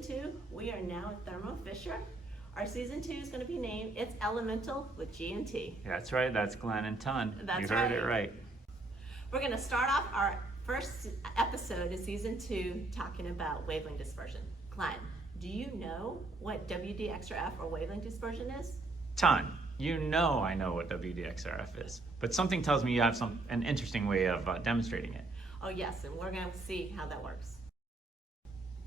season 2. We are now at Thermo Fisher. Our season 2 is going to be named It's Elemental with G&T. That's right, that's Glenn and Thanh. That's you heard it right. We're going to start off our first episode of season 2 talking about wavelength dispersion. Glenn, do you know what WD-XRF or wavelength dispersion is? Thanh, you know I know what WD-XRF is, but something tells me you have an interesting way of demonstrating it. Oh yes, and we're going to see how that works.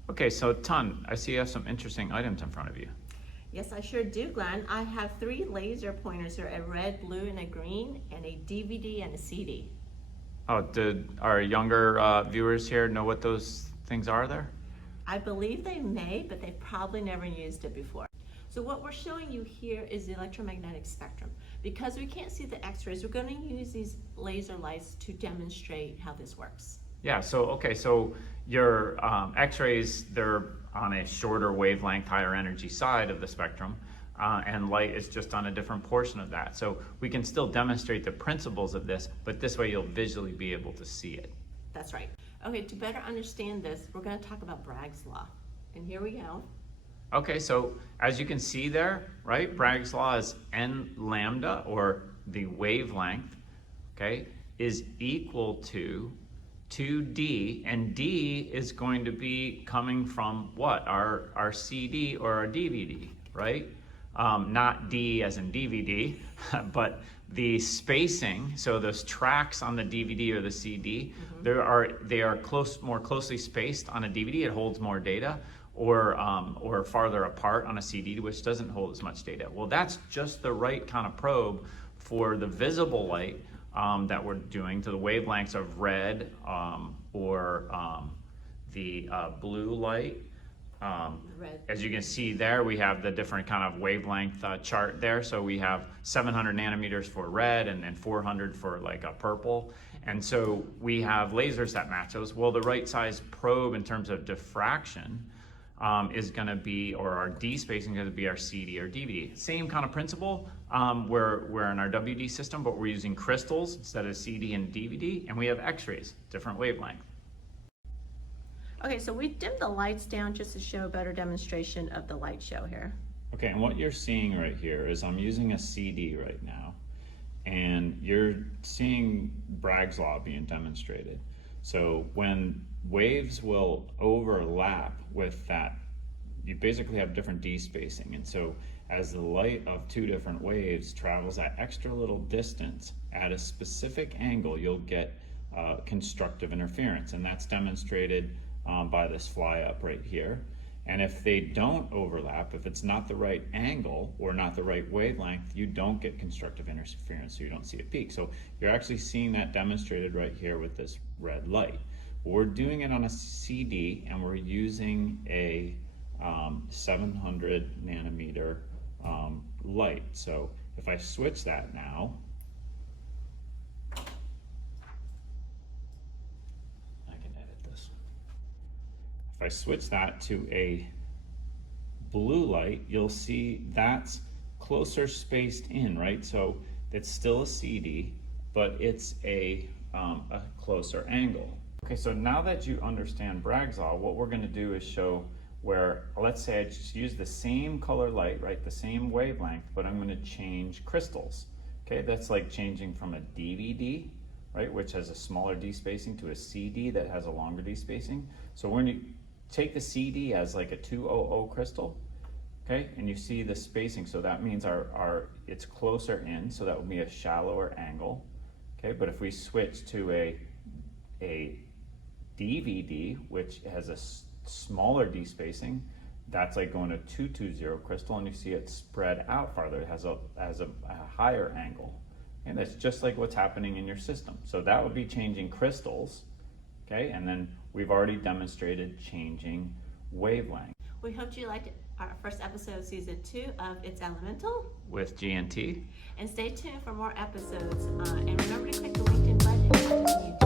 Okay, so Thanh, I see you have some interesting items in front of you. Yes, I sure do, Glenn. I have 3 laser pointers here, a red, blue, and a green, and a DVD and a CD. Oh, did our younger viewers here know what those things are there? I believe they may, but they've probably never used it before. So what we're showing you here is the electromagnetic spectrum. Because we can't see the X-rays, we're going to use these laser lights to demonstrate how this works. Yeah, so your X-rays, they're on a shorter wavelength, higher energy side of the spectrum, and light is just on a different portion of that. So we can still demonstrate the principles of this, but this way you'll visually be able to see it. That's right. Okay, to better understand this, we're going to talk about Bragg's law. And here we go. Okay, so as you can see there, right, Bragg's law is n lambda, or the wavelength, okay, is equal to 2D, and D is going to be coming from what? Our CD or our DVD, right? Not D as in DVD, but the spacing, so those tracks on the DVD or the CD, they are more closely spaced on a DVD, it holds more data, or farther apart on a CD, which doesn't hold as much data. Well, that's just the right kind of probe for the visible light that we're doing to the wavelengths of red or the blue light. Red. As you can see there, we have the different kind of wavelength chart there. So we have 700 nanometers for red and 400 for like a purple. And so we have lasers that match those. Well, the right size probe in terms of diffraction is going to be, or our D spacing is going to be our CD or DVD. Same kind of principle. We're in our WD system, but we're using crystals instead of CD and DVD, and we have X-rays, different wavelength. Okay, so we dimmed the lights down just to show a better demonstration of the light show here. Okay, and what you're seeing right here is I'm using a CD right now, and you're seeing Bragg's law being demonstrated. So when waves will overlap with that, you basically have different D spacing, and so as the light of 2 different waves travels that extra little distance at a specific angle, you'll get constructive interference, and that's demonstrated by this fly up right here. And if they don't overlap, if it's not the right angle or not the right wavelength, you don't get constructive interference, so you don't see a peak. So you're actually seeing that demonstrated right here with this red light. We're doing it on a CD, and we're using a 700 nanometer light. So if I switch that now, if I switch that to a blue light, you'll see that's closer spaced in, right? So it's still a CD, but it's a closer angle. Okay, so now that you understand Bragg's law, what we're going to do is show where, let's say I just use the same color light, right, the same wavelength, but I'm going to change crystals. Okay, that's like changing from a DVD, right, which has a smaller D spacing, to a CD that has a longer D spacing. So we're going to take the CD as like a 200 crystal, okay, and you see the spacing, so that means it's closer in, so that would be a shallower angle, okay. But if we switch to a DVD, which has a smaller D spacing, that's like going to 220 crystal, and you see it spread out farther, it has a higher angle, and that's just like what's happening in your system. So that would be changing crystals, okay, and then we've already demonstrated changing wavelength. We hope you liked our first episode of season 2 of It's Elemental With G&T. And stay tuned for more episodes. And remember to click the LinkedIn button and watch us on YouTube.